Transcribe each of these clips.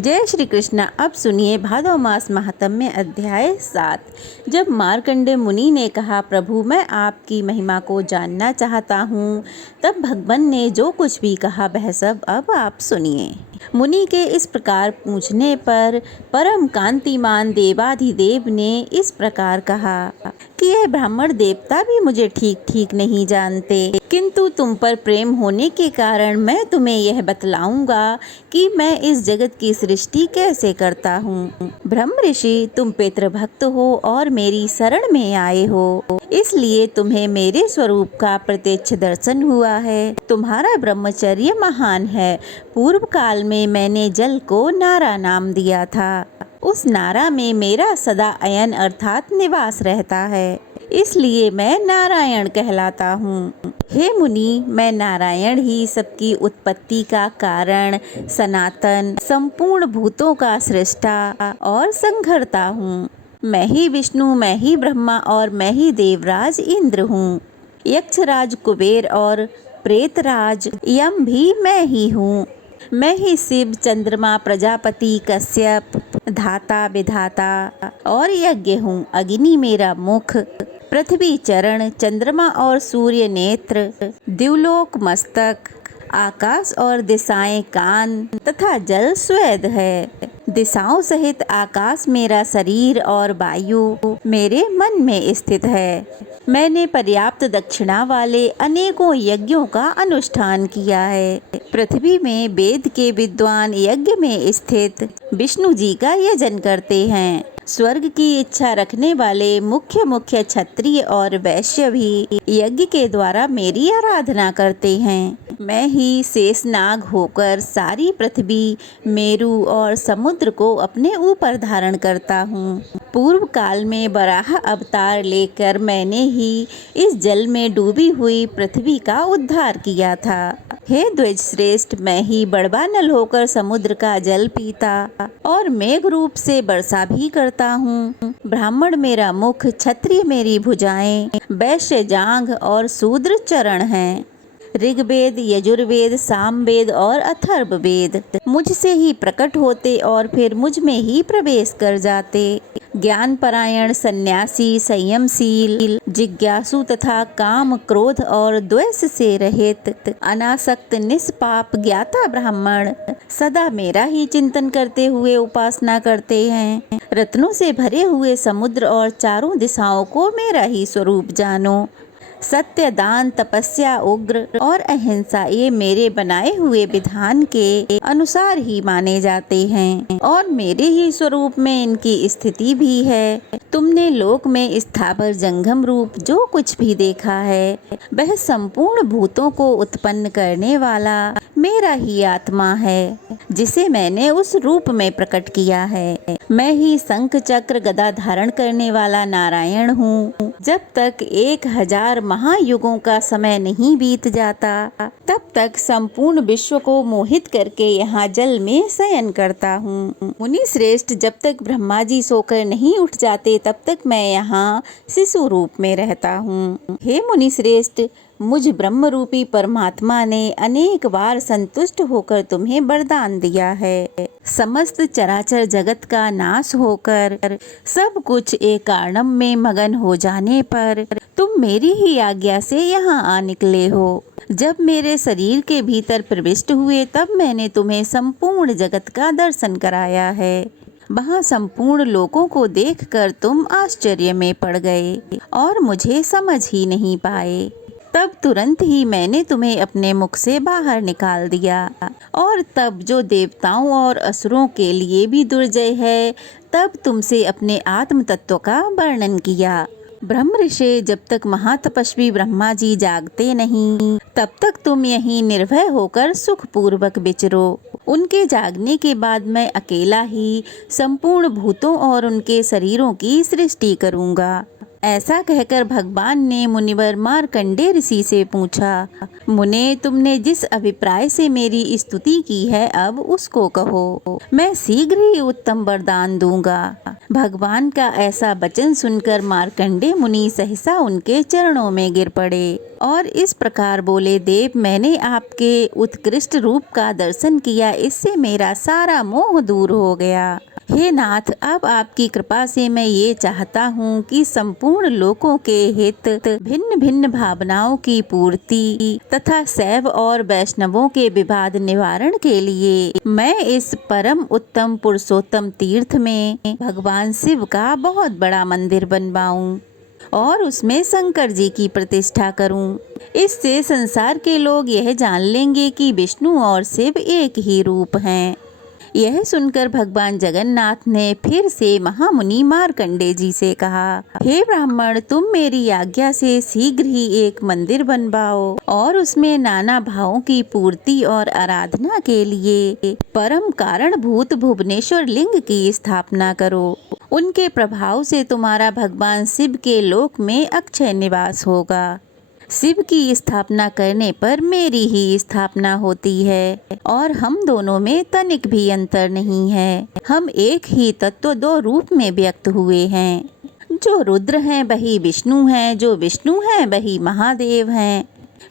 जय श्री कृष्ण। अब सुनिए भादव मास महात्म्य अध्याय 7। जब मार्कंडेय मुनि ने कहा, प्रभु मैं आपकी महिमा को जानना चाहता हूँ, तब भगवान ने जो कुछ भी कहा वह सब अब आप सुनिए। मुनि के इस प्रकार पूछने पर परम कांतिमान देवाधिदेव ने इस प्रकार कहा कि यह ब्राह्मण देवता भी मुझे ठीक ठीक नहीं जानते, किंतु तुम पर प्रेम होने के कारण मैं तुम्हें यह बतलाऊंगा कि मैं इस जगत की सृष्टि कैसे करता हूँ। ब्रह्म ऋषि, तुम पितृभक्त हो और मेरी शरण में आए हो, इसलिए तुम्हें मेरे स्वरूप का प्रत्यक्ष दर्शन हुआ है। तुम्हारा ब्रह्मचर्य महान है। पूर्व काल में मैंने जल को नारा नाम दिया था। उस नारा में मेरा सदा अयन अर्थात निवास रहता है, इसलिए मैं नारायण कहलाता हूँ। हे मुनि, मैं नारायण ही सबकी उत्पत्ति का कारण, सनातन, संपूर्ण भूतों का सृष्टा और संघर्ता हूँ। मैं ही विष्णु, मैं ही ब्रह्मा और मैं ही देवराज इंद्र हूँ। यक्षराज कुबेर और प्रेतराज यम भी मैं ही हूँ। मैं ही शिव, चंद्रमा, प्रजापति, कश्यप, धाता, विधाता और यज्ञ हूँ। अग्नि मेरा मुख, पृथ्वी चरण, चंद्रमा और सूर्य नेत्र, द्युलोक मस्तक, आकाश और दिशाएं कान तथा जल स्वेद है। दिशाओं सहित आकाश मेरा शरीर और वायु मेरे मन में स्थित है। मैंने पर्याप्त दक्षिणा वाले अनेकों यज्ञों का अनुष्ठान किया है। पृथ्वी में वेद के विद्वान यज्ञ में स्थित विष्णु जी का यजन करते हैं। स्वर्ग की इच्छा रखने वाले मुख्य मुख्य क्षत्रिय और वैश्य भी यज्ञ के द्वारा मेरी आराधना करते हैं। मैं ही शेषनाग होकर सारी पृथ्वी, मेरु और समुद्र को अपने ऊपर धारण करता हूँ। पूर्व काल में वराह अवतार लेकर मैंने ही इस जल में डूबी हुई पृथ्वी का उद्धार किया था। हे द्विज श्रेष्ठ, मैं ही बड़वानल होकर समुद्र का जल पीता और मेघ रूप से वर्षा भी करता हूँ। ब्राह्मण मेरा मुख, क्षत्रिय मेरी भुजाएं, वैश्य जांघ और शूद्र चरण हैं। ऋग्वेद, यजुर्वेद, सामवेद और अथर्ववेद मुझसे ही प्रकट होते और फिर मुझ में ही प्रवेश कर जाते। ज्ञान परायण, सन्यासी, संयमशील, जिज्ञासु तथा काम, क्रोध और द्वेष से रहित, अनासक्त, निष्पाप, ज्ञाता ब्राह्मण सदा मेरा ही चिंतन करते हुए उपासना करते हैं। रत्नों से भरे हुए समुद्र और चारों दिशाओं को मेरा ही स्वरूप जानो। सत्य, दान, तपस्या, उग्र और अहिंसा ये मेरे बनाए हुए विधान के अनुसार ही माने जाते हैं और मेरे ही स्वरूप में इनकी स्थिति भी है। तुमने लोक में स्थावर जंगम रूप जो कुछ भी देखा है, वह संपूर्ण भूतों को उत्पन्न करने वाला मेरा ही आत्मा है, जिसे मैंने उस रूप में प्रकट किया है। मैं ही शंख, चक्र, गदा धारण करने वाला नारायण हूँ। जब तक 1000 महायुगों का समय नहीं बीत जाता, तब तक संपूर्ण विश्व को मोहित करके यहाँ जल में शयन करता हूँ। मुनि श्रेष्ठ, जब तक ब्रह्मा जी सोकर नहीं उठ जाते, तब तक मैं यहाँ शिशु रूप में रहता हूँ। हे मुनि श्रेष्ठ, मुझ ब्रह्म रूपी परमात्मा ने अनेक बार संतुष्ट होकर तुम्हें वरदान दिया है। समस्त चराचर जगत का नाश होकर सब कुछ एक कारणम में मगन हो जाने पर तुम मेरी ही आज्ञा से यहाँ आ निकले हो। जब मेरे शरीर के भीतर प्रविष्ट हुए, तब मैंने तुम्हें संपूर्ण जगत का दर्शन कराया है। वहाँ संपूर्ण लोगों को देखकर तुम आश्चर्य में पड़ गए और मुझे समझ ही नहीं पाए। तब तुरंत ही मैंने तुम्हें अपने मुख से बाहर निकाल दिया और तब जो देवताओं और असुरों के लिए भी दुर्जय है, तब तुमसे अपने आत्म तत्व का वर्णन किया। ब्रह्म ऋषि, जब तक महातपस्वी ब्रह्मा जी जागते नहीं, तब तक तुम यहीं निर्भय होकर सुख पूर्वक विचरो। उनके जागने के बाद मैं अकेला ही संपूर्ण भूतों और उनके शरीरों की सृष्टि करूंगा। ऐसा कहकर भगवान ने मुनिवर मार्कंडेय ऋषि से पूछा, मुने, तुमने जिस अभिप्राय से मेरी स्तुति की है अब उसको कहो, मैं शीघ्र ही उत्तम वरदान दूंगा। भगवान का ऐसा वचन सुनकर मार्कंडेय मुनि सहसा उनके चरणों में गिर पड़े और इस प्रकार बोले, देव, मैंने आपके उत्कृष्ट रूप का दर्शन किया, इससे मेरा सारा मोह दूर हो गया। हे नाथ, अब आपकी कृपा से मैं ये चाहता हूँ कि संपूर्ण लोकों के हित, भिन्न भिन्न भावनाओं की पूर्ति तथा शैव और वैष्णवों के विवाद निवारण के लिए मैं इस परम उत्तम पुरुषोत्तम तीर्थ में भगवान शिव का बहुत बड़ा मंदिर बनवाऊं और उसमें शंकर जी की प्रतिष्ठा करूं। इससे संसार के लोग यह जान लेंगे कि विष्णु और शिव एक ही रूप हैं। यह सुनकर भगवान जगन्नाथ ने फिर से महामुनि मार्कंडेय जी से कहा, हे ब्राह्मण, तुम मेरी आज्ञा से शीघ्र ही एक मंदिर बनवाओ और उसमें नाना भावों की पूर्ति और आराधना के लिए परम कारणभूत भुवनेश्वर लिंग की स्थापना करो। उनके प्रभाव से तुम्हारा भगवान शिव के लोक में अक्षय निवास होगा। शिव की स्थापना करने पर मेरी ही स्थापना होती है और हम दोनों में तनिक भी अंतर नहीं है। हम एक ही तत्व दो रूप में व्यक्त हुए हैं। जो रुद्र हैं वही विष्णु हैं, जो विष्णु हैं वही महादेव हैं।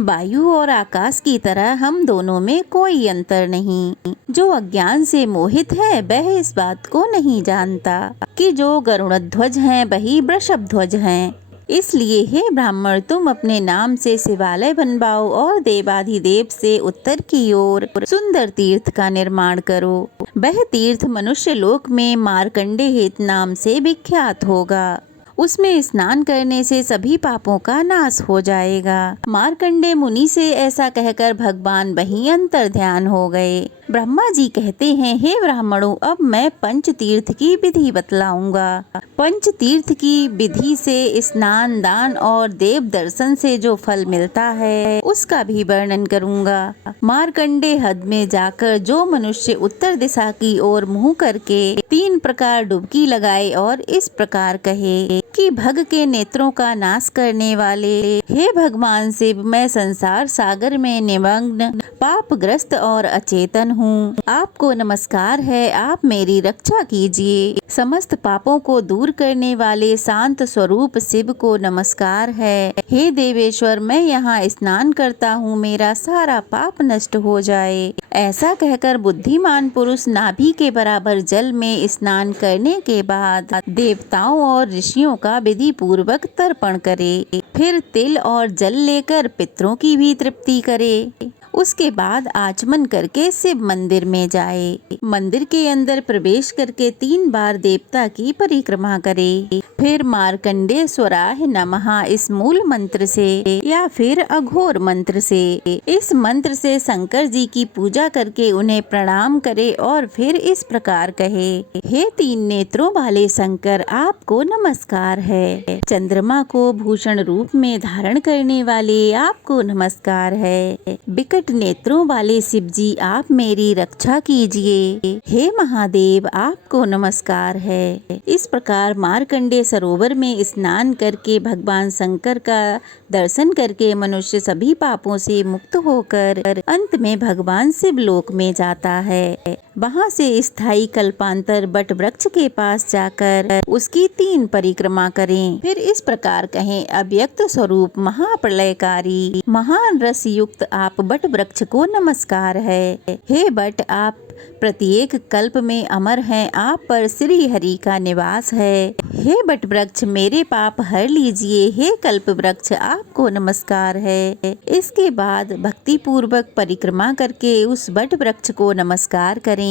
वायु और आकाश की तरह हम दोनों में कोई अंतर नहीं। जो अज्ञान से मोहित है वह इस बात को नहीं जानता कि जो गरुड़ध्वज हैं वही वृषभध्वज हैं। इसलिए हे ब्राह्मण, तुम अपने नाम से शिवालय बनवाओ और देवाधिदेव से उत्तर की ओर सुंदर तीर्थ का निर्माण करो। वह तीर्थ मनुष्य लोक में मार्कंडेय हित नाम से विख्यात होगा। उसमें स्नान करने से सभी पापों का नाश हो जाएगा। मार्कंडेय मुनि से ऐसा कहकर भगवान वहीं अंतर ध्यान हो गए। ब्रह्मा जी कहते हैं, हे ब्राह्मणों, अब मैं पंच तीर्थ की विधि बतलाऊंगा। पंच तीर्थ की विधि से स्नान, दान और देव दर्शन से जो फल मिलता है उसका भी वर्णन करूंगा। मार्कंडेय हद में जाकर जो मनुष्य उत्तर दिशा की ओर मुंह करके 3 प्रकार डुबकी लगाए और इस प्रकार कहे कि भग के नेत्रों का नाश करने वाले हे भगवान शिव, मैं संसार सागर में निमग्न पापग्रस्त और अचेतन हूँ। आपको नमस्कार है, आप मेरी रक्षा कीजिए। समस्त पापों को दूर करने वाले शांत स्वरूप शिव को नमस्कार है। हे देवेश्वर, मैं यहाँ स्नान करता हूँ, मेरा सारा पाप नष्ट हो जाए। ऐसा कहकर बुद्धिमान पुरुष नाभि के बराबर जल में स्नान करने के बाद देवताओं और ऋषियों का विधि पूर्वक तर्पण करे। फिर तिल और जल लेकर पितरों की भी तृप्ति करे। उसके बाद आचमन करके शिव मंदिर में जाए। मंदिर के अंदर प्रवेश करके 3 बार देवता की परिक्रमा करे। फिर मार्कंडेय स्वराह नमः इस मूल मंत्र से या फिर अघोर मंत्र से इस मंत्र से शंकर जी की पूजा करके उन्हें प्रणाम करे और फिर इस प्रकार कहे, हे 3 नेत्रों वाले शंकर, आपको नमस्कार है। चंद्रमा को भूषण रूप में धारण करने वाले आपको नमस्कार है। विकट नेत्रों वाले शिव जी, आप मेरी रक्षा कीजिए। हे महादेव, आपको नमस्कार है। इस प्रकार मार्कंडेय सरोवर में स्नान करके भगवान शंकर का दर्शन करके मनुष्य सभी पापों से मुक्त होकर अंत में भगवान शिव लोक में जाता है। वहाँ से स्थायी कल्पांतर बट वृक्ष के पास जाकर उसकी 3 परिक्रमा करें। फिर इस प्रकार कहें, अव्यक्त स्वरूप महाप्रलयकारी महान रस युक्त आप बट वृक्ष को नमस्कार है। हे बट, आप प्रत्येक कल्प में अमर हैं, आप पर श्री हरि का निवास है। हे बट वृक्ष, मेरे पाप हर लीजिए। हे कल्प वृक्ष, आपको नमस्कार है। इसके बाद भक्ति पूर्वक परिक्रमा करके उस बट वृक्ष को नमस्कार करें।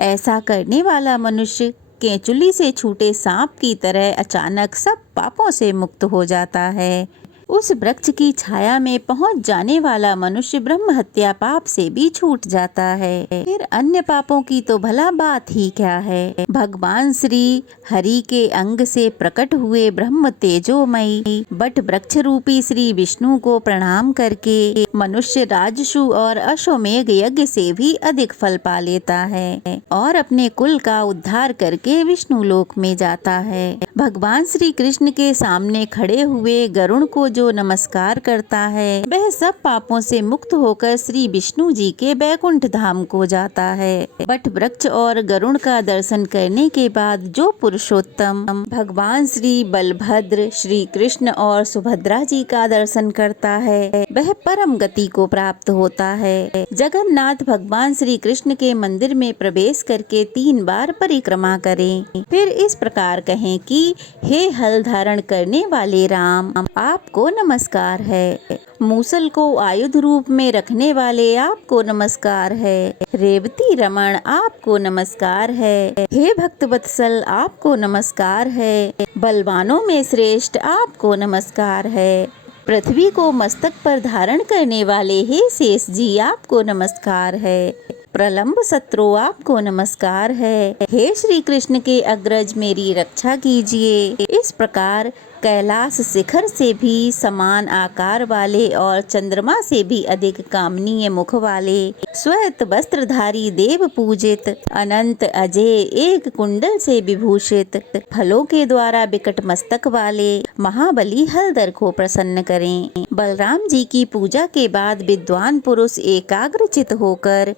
ऐसा करने वाला मनुष्य केंचुली से छूटे सांप की तरह अचानक सब पापों से मुक्त हो जाता है। उस वृक्ष की छाया में पहुंच जाने वाला मनुष्य ब्रह्म हत्या पाप से भी छूट जाता है। फिर अन्य पापों की तो भला बात ही क्या है। भगवान श्री हरि के अंग से प्रकट हुए ब्रह्म तेजोमयी बट वृक्ष रूपी श्री विष्णु को प्रणाम करके मनुष्य राजसु और अश्वमेघ यज्ञ से भी अधिक फल पा लेता है और अपने कुल का उद्धार करके विष्णु लोक में जाता है। भगवान श्री कृष्ण के सामने खड़े हुए गरुड़ को जो नमस्कार करता है वह सब पापों से मुक्त होकर श्री विष्णु जी के बैकुंठ धाम को जाता है। वट वृक्ष और गरुड़ का दर्शन करने के बाद जो पुरुषोत्तम भगवान श्री बलभद्र, श्री कृष्ण और सुभद्रा जी का दर्शन करता है वह परम गति को प्राप्त होता है। जगन्नाथ भगवान श्री कृष्ण के मंदिर में प्रवेश करके 3 बार परिक्रमा करें, फिर इस प्रकार कहें कि हे हल धारण करने वाले राम, आपको नमस्कार है। मूसल को आयुध रूप में रखने वाले आपको नमस्कार है। रेवती रमण आपको नमस्कार है। हे भक्त वत्सल आपको नमस्कार है। बलवानों में श्रेष्ठ आपको नमस्कार है। पृथ्वी को मस्तक पर धारण करने वाले हे शेष जी आपको नमस्कार है। प्रलंब शत्रु आपको नमस्कार है। हे श्री कृष्ण के अग्रज मेरी रक्षा कीजिए। इस प्रकार कैलाश शिखर से भी समान आकार वाले और चंद्रमा से भी अधिक कामनीय मुख वाले श्वेत वस्त्रधारी देव पूजित अनंत अजय एक कुंडल से विभूषित फलों के द्वारा विकट मस्तक वाले महाबली हलधर को प्रसन्न करें। बलराम जी की पूजा के बाद विद्वान पुरुष एकाग्रचित होकर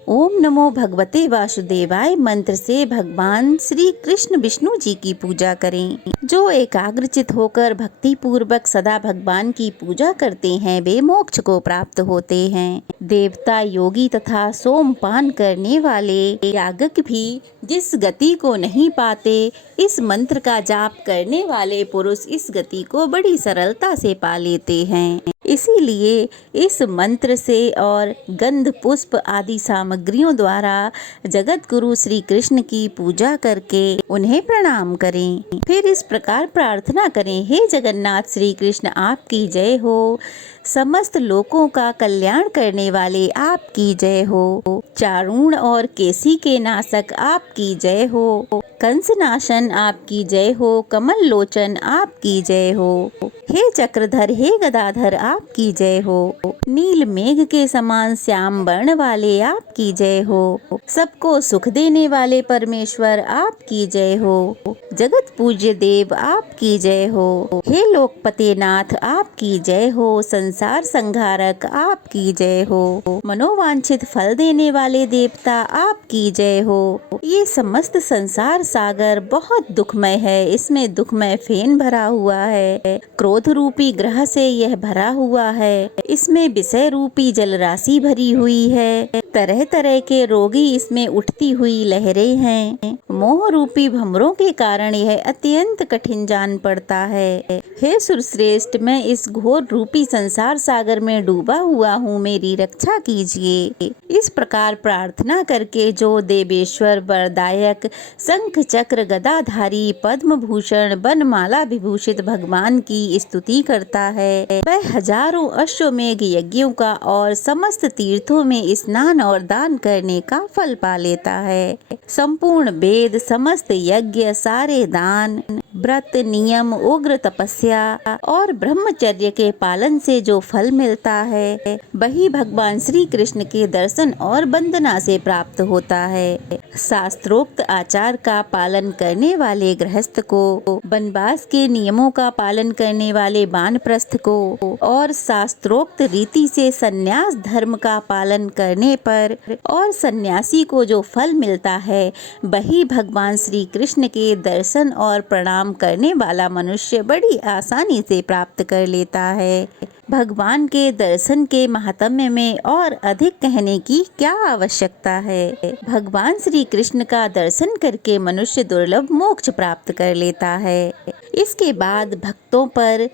ओम नमो भगवते वासुदेवाय मंत्र से भगवान श्री कृष्ण विष्णु जी की पूजा करें। जो एकाग्रचित होकर भक्ति पूर्वक सदा भगवान की पूजा करते हैं वे मोक्ष को प्राप्त होते हैं। देवता, योगी तथा सोमपान करने वाले याजक भी जिस गति को नहीं पाते, इस मंत्र का जाप करने वाले पुरुष इस गति को बड़ी सरलता से पा लेते हैं। इसीलिए इस मंत्र से और गंध पुष्प आदि सामग्रियों द्वारा जगत गुरु श्री कृष्ण की पूजा करके उन्हें प्रणाम करें। फिर इस प्रकार प्रार्थना करें, हे जगन्नाथ श्री कृष्ण आपकी जय हो। समस्त लोकों का कल्याण करने वाले आपकी जय हो। चारूण और केसी के नाशक आपकी जय हो। कंस नाशन आपकी जय हो। कमल लोचन आपकी जय हो। हे चक्रधर, हे गदाधर आपकी जय हो। नील मेघ के समान श्याम वर्ण वाले आपकी जय हो। सबको सुख देने वाले परमेश्वर आपकी जय हो। जगत पूज्य देव आपकी जय हो। हे लोकपति नाथ आपकी जय हो। संसार संहारक आपकी जय हो। मनोवांछित फल देने वाले देवता आपकी जय हो। ये समस्त संसार सागर बहुत दुखमय है, इसमें दुखमय फेन भरा हुआ है। क्रोध रूपी ग्रह से यह भरा हुआ है, इसमें विषय रूपी जल राशि भरी हुई है। तरह तरह के रोगी इसमें उठती हुई लहरें हैं। मोह रूपी भंवरों के कारण यह अत्यंत कठिन जान पड़ता है। हे सुरश्रेष्ठ, मैं इस घोर रूपी संसार सागर में डूबा हुआ हूँ, मेरी रक्षा कीजिए। इस प्रकार प्रार्थना करके जो देवेश्वर वरदायक शंख चक्र गदाधारी पद्म भूषण बनमाला विभूषित भगवान की स्तुति करता है वह हजारों अश्वमेघ यज्ञों का और समस्त तीर्थों में स्नान और दान करने का फल पा लेता है। संपूर्ण वेद, समस्त यज्ञ, सारे दान, व्रत, नियम, उग्र तपस्या और ब्रह्मचर्य के पालन से जो फल मिलता है वही भगवान श्री कृष्ण के दर्शन और वंदना से प्राप्त होता है। शास्त्रोक्त आचार का पालन करने वाले गृहस्थ को, वनवास के नियमों का पालन करने वाले वानप्रस्थ को और शास्त्रोक्त रीति से संन्यास धर्म का पालन करने पर और सन्यासी को जो फल मिलता है वही भगवान श्री कृष्ण के दर्शन और प्रणाम करने वाला मनुष्य बड़ी आसानी से प्राप्त कर लेता है। भगवान के दर्शन के महात्म्य में और अधिक कहने की क्या आवश्यकता है। भगवान श्री कृष्ण का दर्शन करके मनुष्य दुर्लभ मोक्ष प्राप्त कर लेता है। इसके बाद भक्तों पर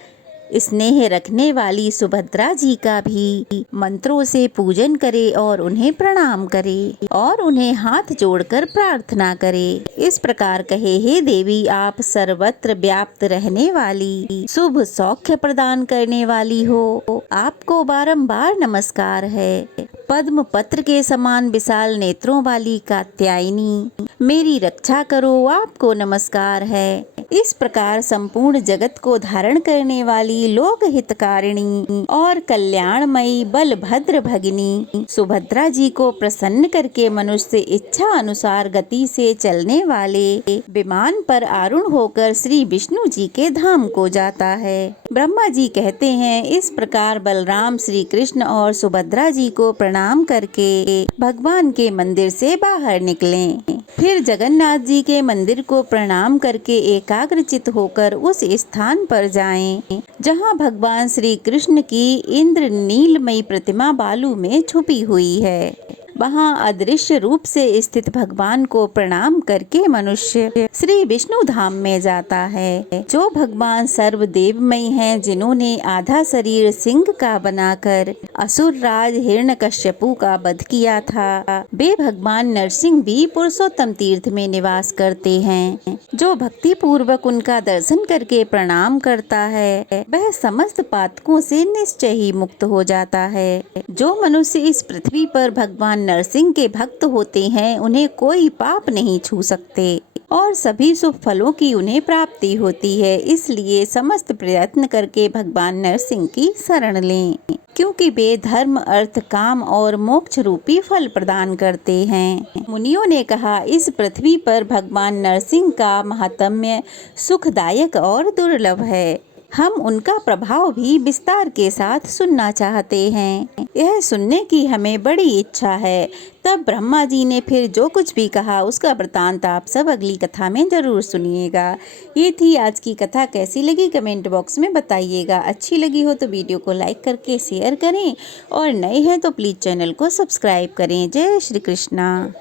स्नेह रखने वाली सुभद्रा जी का भी मंत्रों से पूजन करे और उन्हें प्रणाम करे और उन्हें हाथ जोड़कर प्रार्थना करे। इस प्रकार कहे, हे देवी, आप सर्वत्र व्याप्त रहने वाली, शुभ सौख्य प्रदान करने वाली हो, आपको बारंबार नमस्कार है। पद्म पत्र के समान विशाल नेत्रों वाली कात्यायनी, मेरी रक्षा करो, आपको नमस्कार है। इस प्रकार संपूर्ण जगत को धारण करने वाली वाली, लोक हितकारिणी और कल्याणमयी बलभद्र भगिनी सुभद्रा जी को प्रसन्न करके मनुष्य इच्छा अनुसार गति से चलने वाले विमान पर आरूढ़ होकर श्री विष्णु जी के धाम को जाता है। ब्रह्मा जी कहते हैं, इस प्रकार बलराम श्री कृष्ण और सुभद्रा जी को प्रणाम करके भगवान के मंदिर से बाहर निकलें। फिर जगन्नाथ जी के मंदिर को प्रणाम करके एकाग्रचित होकर उस स्थान पर जाएं, जहां भगवान श्री कृष्ण की इंद्र नीलमयी प्रतिमा बालू में छुपी हुई है। वहां अदृश्य रूप से स्थित भगवान को प्रणाम करके मनुष्य श्री विष्णु धाम में जाता है, जो भगवान सर्वदेवमय हैं, जिन्होंने आधा शरीर सिंह का बनाकर असुर राज हिरण्यकश्यपु का वध किया था। वे भगवान नरसिंह भी पुरुषोत्तम तीर्थ में निवास करते हैं। जो भक्ति पूर्वक उनका दर्शन करके प्रणाम करता है, वह समस्त पातकों से निश्चय ही मुक्त हो जाता है। जो मनुष्य इस पृथ्वी पर भगवान नरसिंह के भक्त होते हैं, उन्हें कोई पाप नहीं छू सकते और सभी शुभ फलों की उन्हें प्राप्ति होती है। इसलिए समस्त प्रयत्न करके भगवान नरसिंह की शरण लें, क्योंकि वे धर्म, अर्थ, काम और मोक्ष रूपी फल प्रदान करते हैं। मुनियों ने कहा, इस पृथ्वी पर भगवान नरसिंह का महात्म्य सुखदायक और दुर्लभ है। हम उनका प्रभाव भी विस्तार के साथ सुनना चाहते हैं। यह सुनने की हमें बड़ी इच्छा है। तब ब्रह्मा जी ने फिर जो कुछ भी कहा उसका वृतांत आप सब अगली कथा में जरूर सुनिएगा। ये थी आज की कथा। कैसी लगी कमेंट बॉक्स में बताइएगा। अच्छी लगी हो तो वीडियो को लाइक करके शेयर करें और नए हैं तो प्लीज़ चैनल को सब्सक्राइब करें। जय श्री कृष्णा।